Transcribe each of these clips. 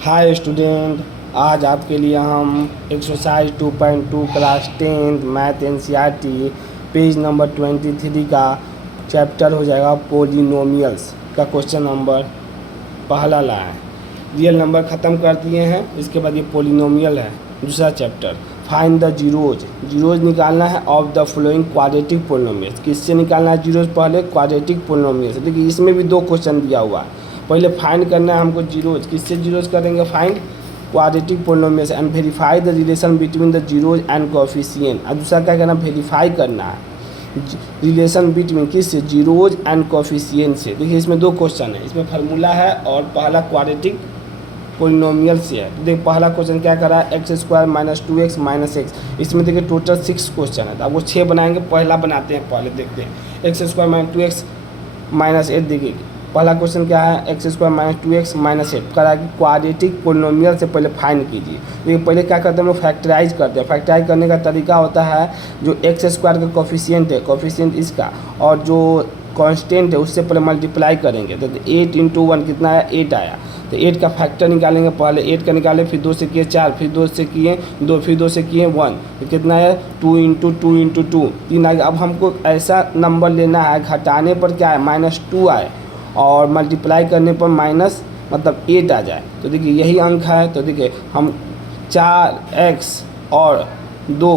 Hi student, आज आपके लिए हम exercise 2.2 class 10 math NCERT page number 23 का चैप्टर हो जाएगा पोलिनोमियल्स का क्वेश्चन नंबर पहला लाए हैं। रियल नंबर ख़त्म कर दिए हैं, इसके बाद ये पोलिनोमियल है दूसरा चैप्टर। फाइंड द जीरोज निकालना है of the flowing quadratic polynomials. किससे निकालना है जीरोज? पहले क्वाड्रेटिक पोलिनोमियल्स। देखिए इसमें भी दो क्वेश्चन दिया हुआ है। पहले फाइंड करना है हमको जीरोज। किससे जीरोज करेंगे? Find quadratic polynomials and verify the relation between the zeros and coefficient. और दूसरा क्या करना? वेरीफाई करना है रिलेशन बिटवीन किससे? जीरोज एंड कोएफिशिएंट से। देखिए इसमें दो क्वेश्चन है, इसमें फार्मूला है और पहला क्वाड्रेटिक पोलिनोमियल से है। तो देखिए पहला क्वेश्चन क्या करा है? X square minus 2x minus x. इसमें देखिए टोटल 6 क्वेश्चन है, तो आपको 6 बनाएंगे। पहला बनाते हैं, पहले देखते हैं x square minus 2x minus 8। देखिए पहला क्वेश्चन क्या है? X square minus 2x minus 8 करा कि क्वाड्रेटिक पोलिनोमियल से पहले फाइंड कीजिए। देखिए पहले क्या करते हैं हम लोग? फैक्टराइज करते हैं। फैक्टराइज करने का तरीका होता है जो एक्स स्क्वायर का कोफिशिएंट है, कोफिशिएंट इसका, और जो कांस्टेंट है उससे पहले मल्टीप्लाई करेंगे। तो 8 इंटू 1 कितना आया? 8 आया। तो 8 का फैक्टर निकालेंगे। पहले 8 का निकाले, फिर 2 से किए 4, फिर 2 से किए 2, फिर 2 से किए 1। तो कितना है? 2 इंटू 2 इंटू 2 3 आ गया। अब हमको ऐसा नंबर लेना है, घटाने पर क्या है? -2 आए और मल्टीप्लाई करने पर माइनस मतलब 8 आ जाए। तो देखिए यही अंक है। तो देखिए हम 4x और 2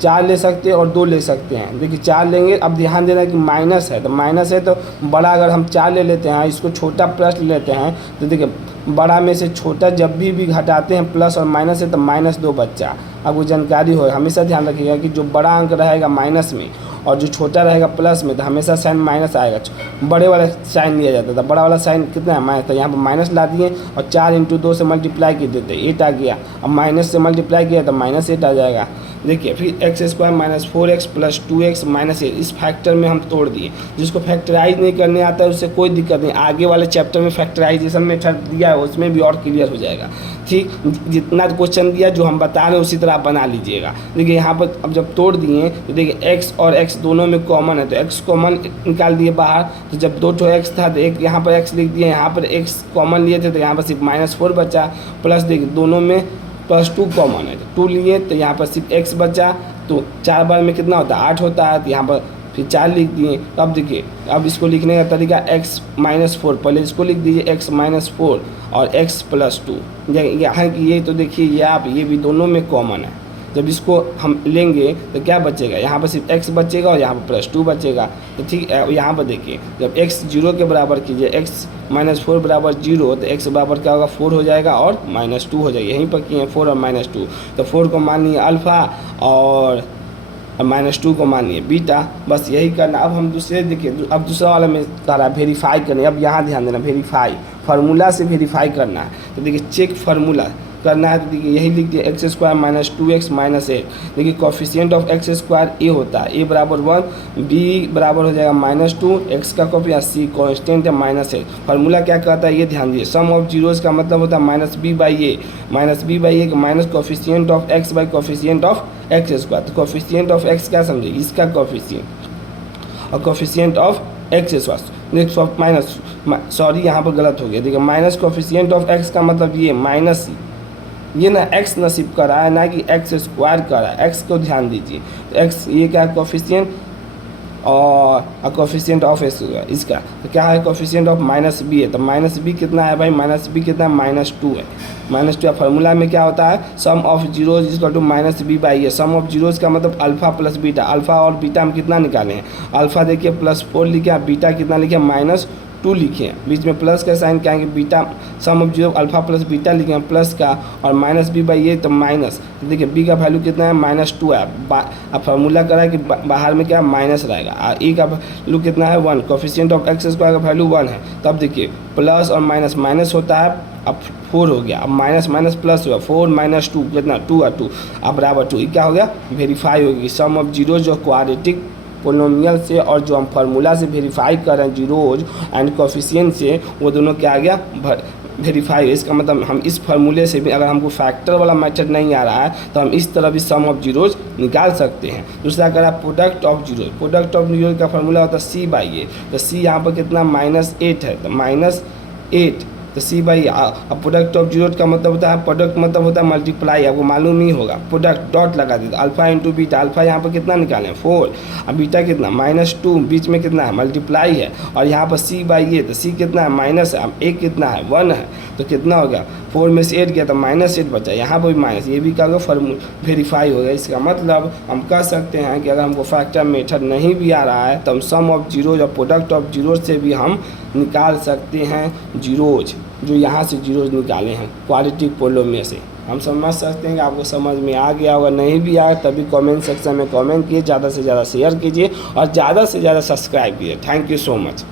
4 ले सकते हैं और 2 ले सकते हैं। देखिए 4 लेंगे, अब ध्यान देना कि माइनस है, तो माइनस है तो बड़ा अगर हम 4 ले लेते हैं, इसको छोटा प्लस ले लेते हैं, तो देखिए बड़ा में से छोटा जब भी घटाते हैं प्लस और माइनस है तो -2 बच्चा। आपको जानकारी हो, हमेशा ध्यान रखिएगा कि जो बड़ा अंक रहेगा माइनस में और जो छोटा रहेगा प्लस में, तो हमेशा साइन माइनस आएगा। बड़े वाला साइन लिया जाता था, बड़ा वाला साइन कितना है? माइनस। तो यहाँ पर माइनस ला दिए और 4 इंटू 2 से मल्टीप्लाई कर देते, 8 आ गया। अब माइनस से मल्टीप्लाई किया तो -8 आ जाएगा। देखिए फिर x square minus 4x plus 2x minus 8, इस फैक्टर में हम तोड़ दिए। जिसको फैक्टराइज नहीं करने आता है उससे कोई दिक्कत नहीं, आगे वाले चैप्टर में फैक्टराइजेशन मेथड दिया है उसमें भी और क्लियर हो जाएगा। ठीक, जितना क्वेश्चन दिया जो हम बता रहे हैं उसी तरह आप बना लीजिएगा। देखिए यहाँ पर अब जब तोड़ दिए तो देखिए x और x दोनों में कॉमन है, तो x कॉमन निकाल दिए बाहर। तो जब 2 ठो x था तो एक यहाँ पर x लिख दिए, यहाँ पर x कॉमन लिए थे तो यहाँ पर सिर्फ -4 बचा। प्लस देखिए दोनों में +2 कॉमन है, तो 2 लिए तो यहाँ पर सिर्फ x बचा। तो 4 बार में कितना होता है? 8 होता है। तो यहाँ पर फिर 4 लिख दिए। तो अब देखिए अब इसको लिखने का तरीका x -4, पहले इसको लिख दीजिए x -4 और x + 2। यहाँ की ये तो देखिए ये आप ये भी दोनों में कॉमन है। जब इसको हम लेंगे तो क्या बचेगा? यहाँ पर सिर्फ x बचेगा और यहाँ पर +2 बचेगा। तो ठीक है, यहाँ पर देखिए जब x 0 के बराबर कीजिए, x -4 बराबर 0, तो x बराबर क्या होगा? 4 हो जाएगा और -2 हो जाएगा। यहीं पर किए 4 और -2, तो 4 को मानिए अल्फ़ा और -2 को मानिए बीटा। बस यही करना। अब हम दूसरे देखिए, अब दूसरा वाला में सारा वेरीफाई करना। अब यहाँ ध्यान देना, वेरीफाई फार्मूला से वेरीफाई करना है। तो देखिए चेक फार्मूला करना है, तो देखिए यही लिख दिए x square minus 2x minus 8। देखिए कोफिशिएंट ऑफ एक्स स्क्वायर ए होता है, ए बराबर 1, बी बराबर हो जाएगा -2, एक्स का कॉपी सी कॉन्स्टेंट है -8। फार्मूला क्या कहता है ये ध्यान दिए, सम ऑफ जीरोज का मतलब होता है -b/a, -b/a का minus coefficient of x by coefficient of x square. तो कोफिशिएंट ऑफ एक्स क्या समझे? इसका कोफिशिएंट और coefficient of x square minus, sorry यहाँ पर गलत हो गया। देखिए माइनस कोफिशिएंट ऑफ एक्स का मतलब ये माइनस ये ना x नसीब करा है ना कि x स्क्वायर करा है, x को ध्यान दीजिए। तो x ये क्या है? कोफिशिएंट और कोफिशिएंट ऑफ इसका तो क्या है? कोफिशिएंट ऑफ -b है। तो -b कितना है भाई? -b कितना है? -2 है। -2 फार्मूला में क्या होता है? Sum of zeros equal to -b/a। Sum of zeros का मतलब अल्फा प्लस बीटा। अल्फा और बीटा हम कितना निकाले हैं? अल्फा देखिए +4 लिखे हैं, बीटा कितना लिखे? -2 लिखे हैं। बीच में प्लस का साइन क्या है? Beta, sum of zero alpha plus beta लिखे हैं प्लस का, और -b/a तो माइनस। तो देखिए b का वैल्यू कितना है? -2 है। अब फार्मूला करा है कि बाहर में क्या माइनस रहेगा। e का वैल्यू कितना है? 1। कोफिशिएंट ऑफ एक्स स्क्वायर का वैल्यू 1 है। तब देखिए प्लस और माइनस, माइनस होता है, अब 4 हो गया। अब माइनस माइनस प्लस हुआ, 4 - 2 कितना? 2 और 2 अब बराबर 2। क्या हो गया? वेरीफाई होगी सम ऑफ जीरो जो क्वाड्रेटिक पोलिनोमियल से और जो हम फार्मूला से वेरीफाई कर रहे हैं जीरोज एंड कोफिशिएंट से, वो दोनों क्या आ गया? वेरीफाई। इसका मतलब हम इस फार्मूले से भी अगर हमको फैक्टर वाला मेथड नहीं आ रहा है तो हम इस तरह भी सम ऑफ जीरोज निकाल सकते हैं। दूसरा करा product of zeros. Product of zeros का फार्मूला होता है c/a। तो c यहाँ पर कितना? -8 है, तो -8 तो सी बाई। अब प्रोडक्ट ऑफ जीरो का मतलब होता है, प्रोडक्ट मतलब होता है मल्टीप्लाई, आपको मालूम ही होगा। प्रोडक्ट डॉट लगा देते, अल्फा इंटू बीटा, अल्फा यहाँ पर कितना निकालें 4, अब बीटा कितना -2, बीच में कितना है मल्टीप्लाई है, और यहाँ पर सी बाई ए, तो सी कितना है माइनस है, अब ए कितना है 1 है, तो कितना हो गया 4 में से 8 गया तो -8 बचा, यहाँ पर भी माइनस, ये भी क्या होगा वेरीफाई हो गया। इसका मतलब हम कह सकते हैं कि अगर हमको फैक्टर मेथड नहीं भी आ रहा है तो हम सम ऑफ जीरोज और प्रोडक्ट ऑफ जीरोज से भी हम निकाल सकते हैं जीरोज, जो यहाँ से जीरोज निकाले हैं क्वाड्रेटिक पोलो में से। हम समझ सकते हैं कि आपको समझ में आ गया होगा, नहीं भी आया तभी कमेंट सेक्शन में कमेंट कीजिए, ज़्यादा से ज़्यादा शेयर कीजिए और ज़्यादा से ज़्यादा सब्सक्राइब कीजिए। Thank you so much.